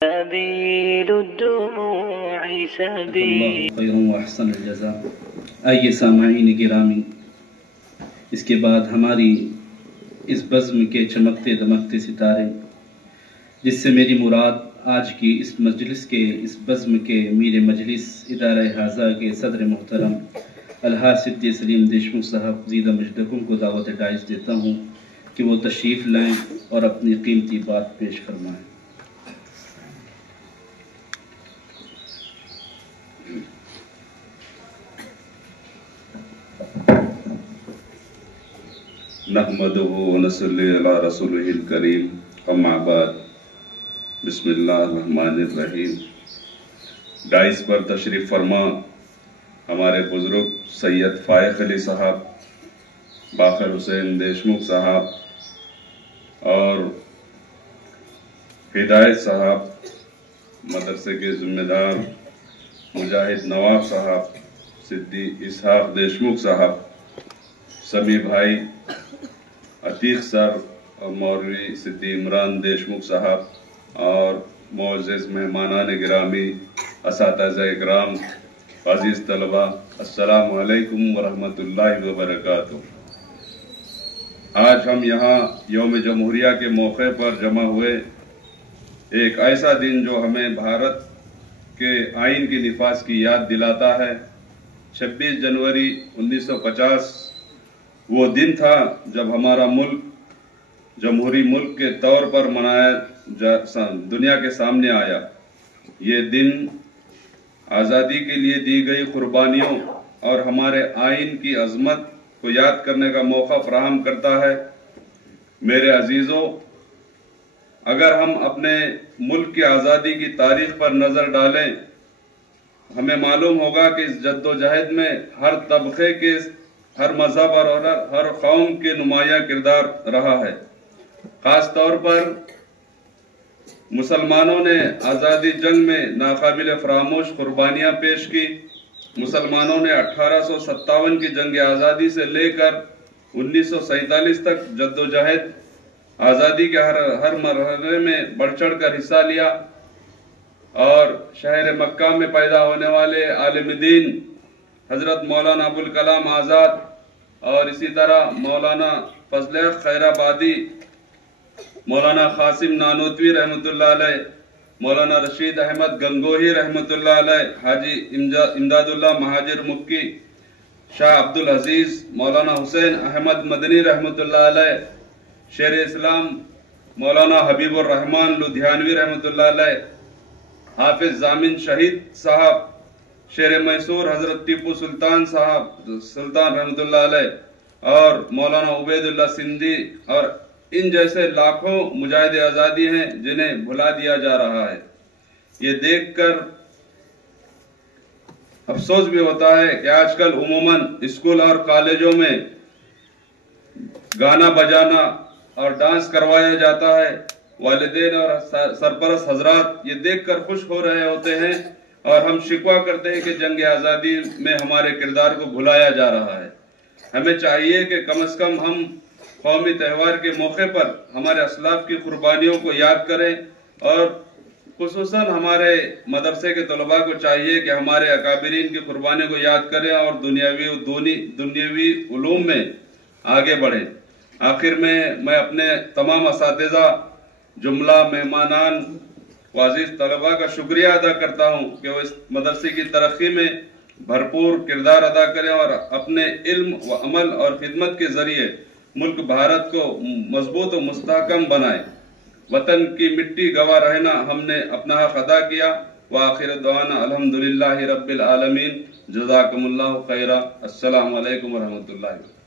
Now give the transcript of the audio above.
سبيل الدموع سبيل خیر و احسن الجزا۔ آئیے سامعین گرامی، اس کے بعد ہماری اس بزم کے چمکتے دمکتے ستارے، جس سے میری مراد آج کی اس مجلس کے اس بزم کے میر مجلس ادارہ حاضہ کے صدر محترم الحاج صدیق سلیم دیشمکھ صاحب زیدہ مجدکم کو دعوت ڈائز دیتا ہوں کہ وہ تشریف لائیں اور اپنی قیمتی بات پیش فرمائیں۔ نحمدہ ونصلی علی رسولہ الکریم، اما بعد، بسم اللہ الرحمن الرحیم۔ ڈائز پر تشریف فرما ہمارے بزرگ سید فائق علی صاحب، باقر حسین دیشمکھ صاحب اور ہدایت صاحب، مدرسے کے ذمہ دار مجاہد نواب صاحب، صدیق اسحاق دیشمکھ صاحب، سمیع بھائی عتیق سر اور مولوی صدیق عمران دیشمکھ صاحب اور معزز مہمانان گرامی، اساتذہ اکرام، عزیز طلبہ، السلام علیکم ورحمۃ اللہ وبرکاتہ۔ آج ہم یہاں یوم جمہوریہ کے موقع پر جمع ہوئے، ایک ایسا دن جو ہمیں بھارت کے آئین کی نفاذ کی یاد دلاتا ہے۔ 26 جنوری 1950 وہ دن تھا جب ہمارا ملک جمہوری ملک کے طور پر منایا دنیا کے سامنے آیا۔ یہ دن آزادی کے لیے دی گئی قربانیوں اور ہمارے آئین کی عظمت کو یاد کرنے کا موقع فراہم کرتا ہے۔ میرے عزیزوں، اگر ہم اپنے ملک کی آزادی کی تاریخ پر نظر ڈالیں، ہمیں معلوم ہوگا کہ اس جدوجہد میں ہر طبقے کے، ہر مذہب اور ہر قوم کے نمایاں کردار رہا ہے۔ خاص طور پر مسلمانوں نے آزادی جنگ میں ناقابل فراموش قربانیاں پیش کی۔ مسلمانوں نے 1857 کی جنگ آزادی سے لے کر 1947 تک جدوجہد آزادی کے ہر مرحلے میں بڑھ چڑھ کر حصہ لیا، اور شہر مکہ میں پیدا ہونے والے عالم دین حضرت مولانا ابوالکلام آزاد اور اسی طرح مولانا فضل حق خیر آبادی، مولانا قاسم نانوتوی رحمۃ اللہ علیہ، مولانا رشید احمد گنگوہی رحمۃ اللہ علیہ، حاجی امداد اللہ مہاجر مکی، شاہ عبدالعزیز، مولانا حسین احمد مدنی رحمۃ اللہ علیہ، شیر اسلام مولانا حبیب الرحمن لدھیانوی رحمۃ اللہ علیہ، حافظ ضامن شہید صاحب، شیر میسور حضرت ٹیپو سلطان رحمۃ اللہ علیہ، اور مولانا عبید اللہ سندھی، اور ان جیسے لاکھوں مجاہد آزادی ہیں جنہیں بھلا دیا جا رہا ہے۔ یہ دیکھ کر افسوس بھی ہوتا ہے کہ آج کل عموماً اسکول اور کالجوں میں گانا بجانا اور ڈانس کروایا جاتا ہے۔ والدین اور سرپرست حضرات یہ دیکھ کر خوش ہو رہے ہوتے ہیں، اور ہم شکوہ کرتے ہیں کہ جنگ آزادی میں ہمارے کردار کو بھلایا جا رہا ہے۔ ہمیں چاہیے کہ کم از کم ہم قومی تہوار کے موقع پر ہمارے اسلاف کی قربانیوں کو یاد کریں، اور خصوصاً ہمارے مدرسے کے طلباء کو چاہیے کہ ہمارے اکابرین کی قربانیوں کو یاد کریں اور دنیاوی علوم میں آگے بڑھیں۔ آخر میں اپنے تمام اساتذہ، جملہ مہمانان و عزیز طلباء کا شکریہ ادا کرتا ہوں کہ وہ اس مدرسے کی ترقی میں بھرپور کردار ادا کریں اور اپنے علم و عمل اور خدمت کے ذریعے ملک بھارت کو مضبوط و مستحکم بنائیں۔ وطن کی مٹی گواہ رہنا ہم نے اپنا حق ادا کیا۔ وآخر دعوانا الحمدللہ رب العالمین، جزاکم اللہ خیرہ، السلام علیکم ورحمۃ اللہ۔